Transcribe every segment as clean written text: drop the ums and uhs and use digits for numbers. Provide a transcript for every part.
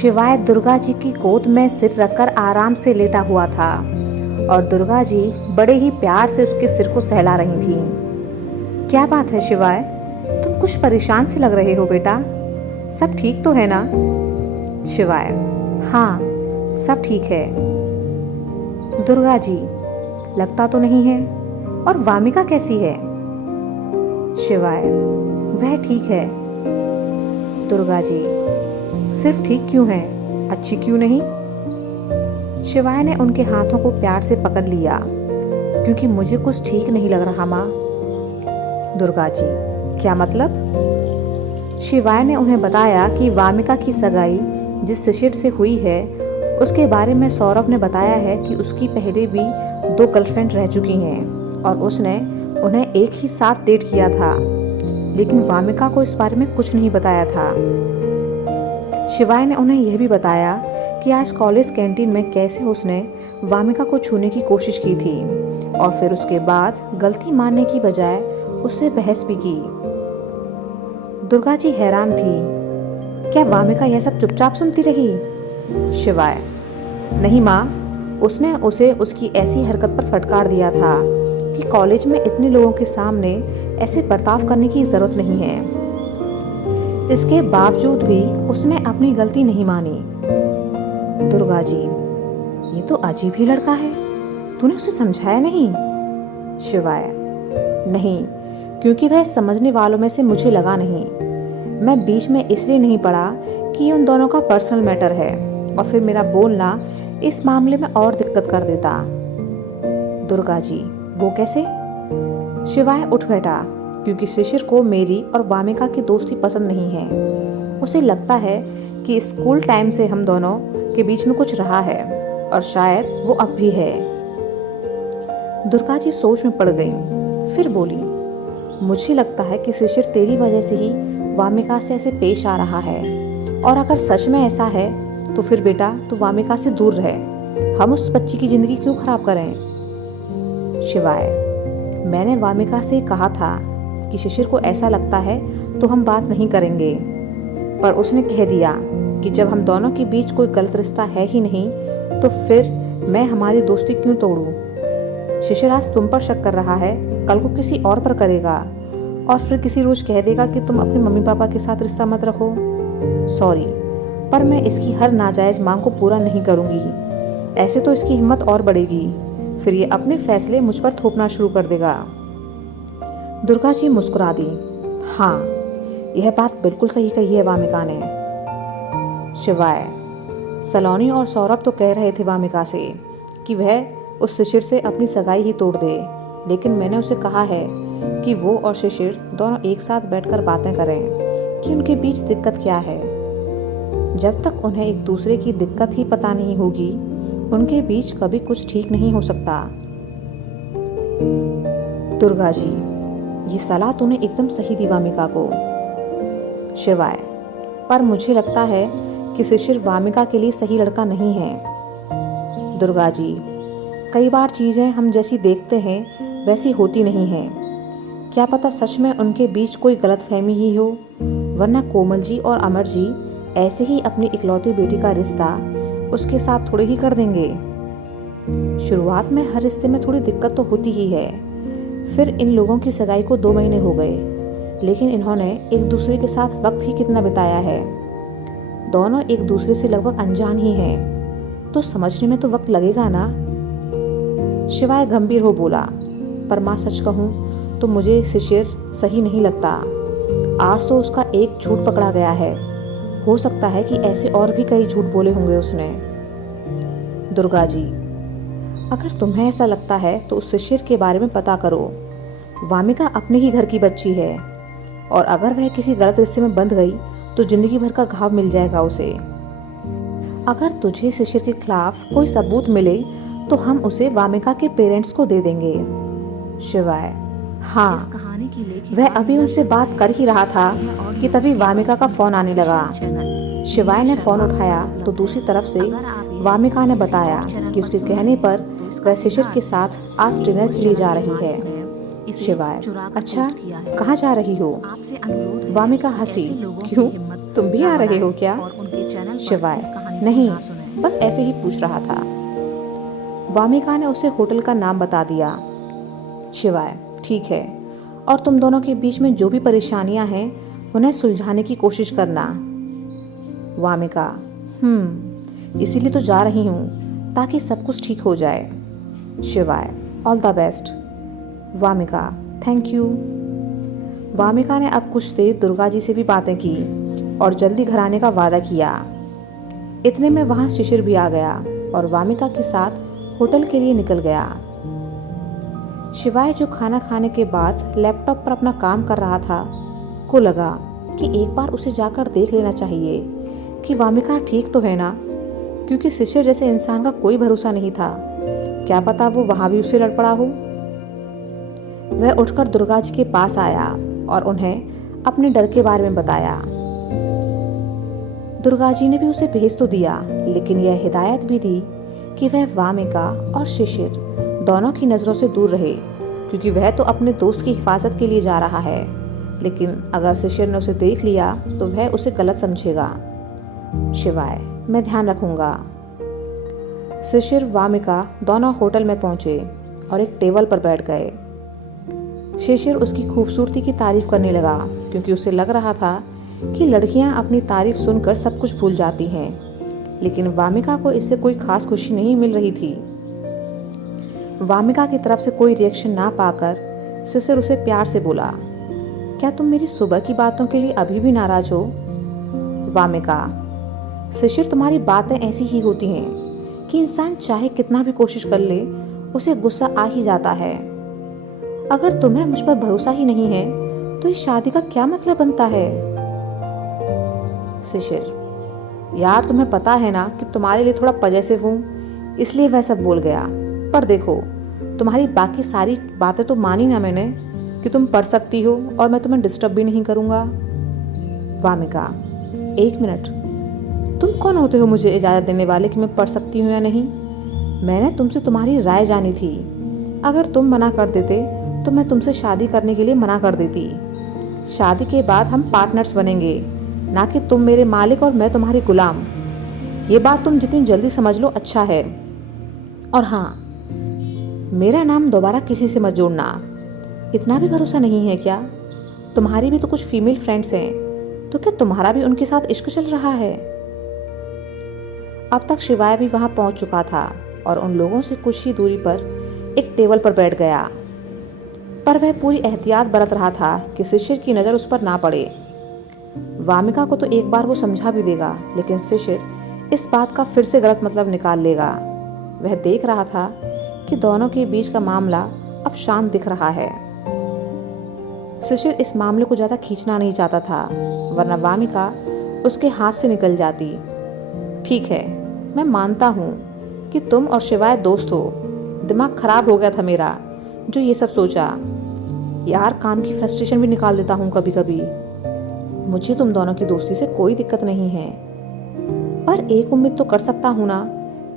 शिवाय दुर्गा जी की गोद में सिर रखकर आराम से लेटा हुआ था और दुर्गा जी बड़े ही प्यार से उसके सिर को सहला रही थीं। क्या बात है शिवाय, तुम कुछ परेशान से लग रहे हो बेटा, सब ठीक तो है ना? शिवाय: हाँ, सब ठीक है। दुर्गा जी: लगता तो नहीं है। और वामिका कैसी है? शिवाय: वह ठीक है। दुर्गा जी: सिर्फ ठीक क्यों है, अच्छी क्यों नहीं? शिवाय ने उनके हाथों को प्यार से पकड़ लिया। क्योंकि मुझे कुछ ठीक नहीं लग रहा माँ। दुर्गा जी: क्या मतलब? शिवाय ने उन्हें बताया कि वामिका की सगाई जिस शिशिर से हुई है उसके बारे में सौरभ ने बताया है कि उसकी पहले भी 2 गर्लफ्रेंड रह चुकी हैं और उसने उन्हें एक ही साथ डेट किया था, लेकिन वामिका को इस बारे में कुछ नहीं बताया था। शिवाय ने उन्हें यह भी बताया कि आज कॉलेज कैंटीन में कैसे उसने वामिका को छूने की कोशिश की थी और फिर उसके बाद गलती मानने की बजाय उससे बहस भी की। दुर्गा जी हैरान थी। क्या वामिका यह सब चुपचाप सुनती रही? शिवाय: नहीं माँ, उसने उसे उसकी ऐसी हरकत पर फटकार दिया था कि कॉलेज में इतने लोगों के सामने ऐसे बर्ताव करने की जरूरत नहीं है। इसके बावजूद भी उसने अपनी गलती नहीं मानी। दुर्गा जी: ये तो अजीब ही लड़का है, तूने उसे समझाया नहीं? शिवाय: नहीं, क्योंकि वह समझने वालों में से मुझे लगा नहीं। मैं बीच में इसलिए नहीं पड़ा कि ये उन दोनों का पर्सनल मैटर है और फिर मेरा बोलना इस मामले में और दिक्कत कर देता। दुर्गा जी: वो कैसे? शिवाय उठ बैठा। क्योंकि शिशिर को मेरी और वामिका की दोस्ती पसंद नहीं है। उसे लगता है कि स्कूल टाइम से हम दोनों के बीच में कुछ रहा है और शायद वो अब भी है। दुर्गा जी सोच में पड़ गई। फिर बोली: मुझे लगता है कि शिशिर तेरी वजह से ही वामिका से ऐसे पेश आ रहा है, और अगर सच में ऐसा है तो फिर बेटा तू वामिका से दूर रहे। हम उस बच्ची की जिंदगी क्यों खराब करें? शिवाय: मैंने वामिका से कहा था कि शिशिर को ऐसा लगता है तो हम बात नहीं करेंगे, पर उसने कह दिया कि जब हम दोनों के बीच कोई गलत रिश्ता है ही नहीं तो फिर मैं हमारी दोस्ती क्यों तोड़ूं? शिशिर आज तुम पर शक कर रहा है, कल को किसी और पर करेगा और फिर किसी रोज कह देगा कि तुम अपने मम्मी पापा के साथ रिश्ता मत रखो। सॉरी, पर मैं इसकी हर नाजायज मांग को पूरा नहीं करूंगी। ऐसे तो इसकी हिम्मत और बढ़ेगी, फिर ये अपने फैसले मुझ पर थोपना शुरू कर देगा। दुर्गा जी मुस्कुरा दी। हाँ, यह बात बिल्कुल सही कही है वामिका ने। शिवाय: सलोनी और सौरभ तो कह रहे थे वामिका से कि वह उस शिशिर से अपनी सगाई ही तोड़ दे, लेकिन मैंने उसे कहा है कि वो और शिशिर दोनों एक साथ बैठकर बातें करें कि उनके बीच दिक्कत क्या है। जब तक उन्हें एक दूसरे की दिक्कत ही पता नहीं होगी, उनके बीच कभी कुछ ठीक नहीं हो सकता। दुर्गा जी: ये सलाह तूने एकदम सही दी वामिका को। शिवाय: पर मुझे लगता है कि शिशिर वामिका के लिए सही लड़का नहीं है। दुर्गा जी: कई बार चीजें हम जैसी देखते हैं वैसी होती नहीं हैं। क्या पता सच में उनके बीच कोई गलतफहमी ही हो, वरना कोमल जी और अमर जी ऐसे ही अपनी इकलौती बेटी का रिश्ता उसके साथ थोड़े ही कर देंगे। शुरुआत में हर रिश्ते में थोड़ी दिक्कत तो होती ही है। फिर इन लोगों की सगाई को 2 महीने हो गए, लेकिन इन्होंने एक दूसरे के साथ वक्त ही कितना बिताया है। दोनों एक दूसरे से लगभग अनजान ही हैं, तो समझने में तो वक्त लगेगा ना। शिवाय गंभीर हो बोला, पर माँ सच कहूँ तो मुझे शिशिर सही नहीं लगता। आज तो उसका एक झूठ पकड़ा गया है, हो सकता है कि ऐसे और भी कई झूठ बोले होंगे उसने। दुर्गा जी: अगर तुम्हें ऐसा लगता है तो उस शिशिर के बारे में पता करो। वामिका अपने ही घर की बच्ची है, और अगर वह किसी गलत रिश्ते में बंध गई तो जिंदगी भर का घाव मिल जाएगा उसे। अगर तुझे शिशिर के खिलाफ कोई सबूत मिले तो हम उसे वामिका के पेरेंट्स को दे देंगे। शिवाय: हाँ, वह अभी उनसे बात कर ही रहा था कि तभी वामिका का फोन आने लगा। शिवाय ने फोन उठाया तो दूसरी तरफ से वामिका ने बताया कि उसके कहने पर वह शिशिर के साथ आज डिनर के लिए जा रही है। शिवाय: अच्छा, कहाँ जा रही हो? वामिका हंसी। क्यों, तुम भी आ रहे हो क्या? शिवाय, नहीं, बस ऐसे ही पूछ रहा था। वामिका ने उसे होटल का नाम बता दिया। शिवाय, ठीक है, और तुम दोनों के बीच में जो भी परेशानियां हैं उन्हें सुलझाने की कोशिश करना। वामिका, इसीलिए तो जा रही हूँ ताकि सब कुछ ठीक हो जाए। शिवाय, all the best. Wamiqa, thank you. Wamiqa ने अब कुछ देर दुर्गा जी से भी बातें की और जल्दी घर आने का वादा किया। इतने में वहाँ शिशिर भी आ गया और वामिका के साथ होटल के लिए निकल गया। शिवाय, जो खाना खाने के बाद लैपटॉप पर अपना काम कर रहा था, को लगा कि एक बार उसे जाकर देख लेना चाहिए कि वामिका ठीक तो है ना, क्योंकि शिशिर जैसे इंसान का कोई भरोसा नहीं था। क्या पता वो वहाँ भी उसे लड़ पड़ा हो। वह उठकर दुर्गा जी के पास आया और उन्हें अपने डर के बारे में बताया। दुर्गा जी ने भी उसे भेज तो दिया, लेकिन यह हिदायत भी दी कि वह वामिका और शिशिर दोनों की नज़रों से दूर रहे, क्योंकि वह तो अपने दोस्त की हिफाजत के लिए जा रहा है, लेकिन अगर शिशिर ने उसे देख लिया तो वह उसे गलत समझेगा। शिवाय, मैं ध्यान रखूंगा। शिशिर, वामिका दोनों होटल में पहुंचे और एक टेबल पर बैठ गए। शिशिर उसकी खूबसूरती की तारीफ करने लगा, क्योंकि उसे लग रहा था कि लड़कियां अपनी तारीफ सुनकर सब कुछ भूल जाती हैं, लेकिन वामिका को इससे कोई खास खुशी नहीं मिल रही थी। वामिका की तरफ से कोई रिएक्शन ना पाकर शिशिर उसे प्यार से बोला, क्या तुम मेरी सुबह की बातों के लिए अभी भी नाराज हो? वामिका, शिशिर, तुम्हारी बातें ऐसी ही होती हैं कि इंसान चाहे कितना भी कोशिश कर ले, उसे गुस्सा आ ही जाता है। अगर तुम्हें मुझ पर भरोसा ही नहीं है तो इस शादी का क्या मतलब बनता है? शिशिर, यार, तुम्हें पता है ना कि तुम्हारे लिए थोड़ा पजेसिव हूँ, इसलिए वह सब बोल गया। पर देखो, तुम्हारी बाकी सारी बातें तो मानी ना मैंने कि तुम पढ़ सकती हो और मैं तुम्हें डिस्टर्ब भी नहीं करूँगा। वामिका, एक मिनट, तुम कौन होते हो मुझे इजाज़त देने वाले कि मैं पढ़ सकती हूँ या नहीं? मैंने तुमसे तुम्हारी राय जानी थी। अगर तुम मना कर देते तो मैं तुमसे शादी करने के लिए मना कर देती। शादी के बाद हम पार्टनर्स बनेंगे, ना कि तुम मेरे मालिक और मैं तुम्हारी गुलाम। ये बात तुम जितनी जल्दी समझ लो अच्छा है। और हाँ, मेरा नाम दोबारा किसी से मत जोड़ना। इतना भी भरोसा नहीं है क्या? तुम्हारी भी तो कुछ फीमेल फ्रेंड्स हैं, तो क्या तुम्हारा भी उनके साथ इश्क चल रहा है? अब तक शिवाय भी वहां पहुंच चुका था और उन लोगों से कुछ ही दूरी पर एक टेबल पर बैठ गया, पर वह पूरी एहतियात बरत रहा था कि शिशिर की नज़र उस पर ना पड़े। वामिका को तो एक बार वो समझा भी देगा, लेकिन शिशिर इस बात का फिर से गलत मतलब निकाल लेगा। वह देख रहा था कि दोनों के बीच का मामला अब शांत दिख रहा है। शिशिर इस मामले को ज़्यादा खींचना नहीं चाहता था, वरना वामिका उसके हाथ से निकल जाती। ठीक है, मैं मानता हूँ कि तुम और शिवाय दोस्त हो। दिमाग खराब हो गया था मेरा जो ये सब सोचा। यार, काम की फ्रस्ट्रेशन भी निकाल देता हूँ कभी कभी। मुझे तुम दोनों की दोस्ती से कोई दिक्कत नहीं है, पर एक उम्मीद तो कर सकता हूँ ना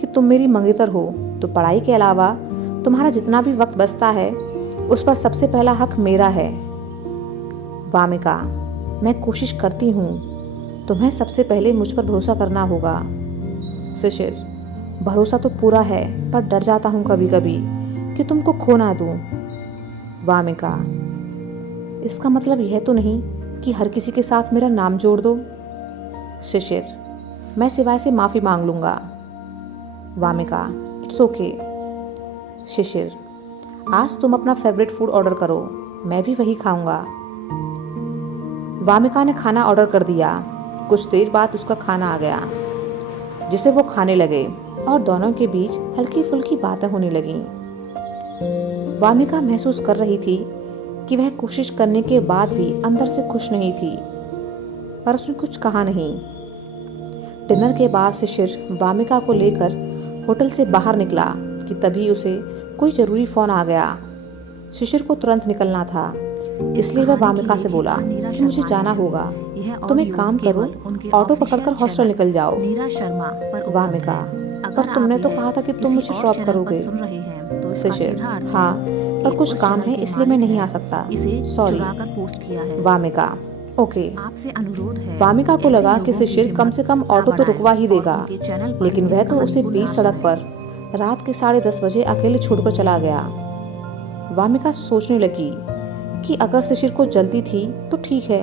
कि तुम मेरी मंगेतर हो, तो पढ़ाई के अलावा तुम्हारा जितना भी वक्त बचता है उस पर सबसे पहला हक मेरा है। वामिका, मैं कोशिश करती हूँ, तुम्हें सबसे पहले मुझ पर भरोसा करना होगा। शिशिर, भरोसा तो पूरा है, पर डर जाता हूँ कभी कभी कि तुमको खो ना दूँ। वामिका, इसका मतलब यह तो नहीं कि हर किसी के साथ मेरा नाम जोड़ दो। शिशिर, मैं शिवाय से माफ़ी मांग लूँगा। Wamiqa, it's okay. शिशिर, आज तुम अपना फेवरेट फूड ऑर्डर करो, मैं भी वही खाऊंगा। वामिका ने खाना ऑर्डर कर दिया। कुछ देर बाद उसका खाना आ गया, जिसे वो खाने लगे और दोनों के बीच हल्की फुल्की बातें होने लगीं। वामिका महसूस कर रही थी कि वह कोशिश करने के बाद भी अंदर से खुश नहीं थी, पर उसने कुछ कहा नहीं। डिनर के बाद शिशिर वामिका को लेकर होटल से बाहर निकला कि तभी उसे कोई ज़रूरी फ़ोन आ गया। शिशिर को तुरंत निकलना था, इसलिए वह वामिका से बोला कि मुझे जाना होगा, तुम एक काम करो, ऑटो पकड़कर हॉस्टल निकल जाओ। वामिका, पर तुमने तो कहा था कि तुम मुझे ड्रॉप करोगे। शिशिर, हाँ, पर कुछ काम है इसलिए मैं नहीं आ सकता, सॉरी। वामिका, ओके। आपसे अनुरोध है वामिका को ऐसे लगा लोगों कि की शिशिर कम हिम्मत से कम ना ऑटो तो बढ़ाएं रुकवा ही और देगा, उनके चैनल पर लेकिन इस वह तो कहानी उसे को बीच ना सड़क सुनाएं। पर रात के 10:30 बजे अकेले छोड़कर चला गया। वामिका सोचने लगी कि अगर शिशिर को जल्दी थी तो ठीक है,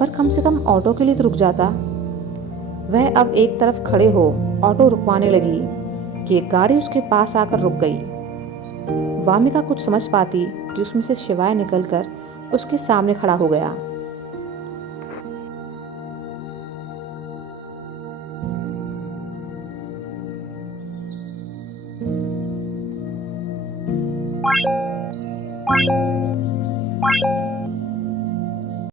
पर कम से कम ऑटो के लिए तो रुक जाता। वह अब एक तरफ खड़े हो ऑटो रुकवाने लगी कि एक गाड़ी उसके पास आकर रुक गई। वामिका कुछ समझ पाती कि उसमें से शिवाय निकलकर उसके सामने खड़ा हो गया।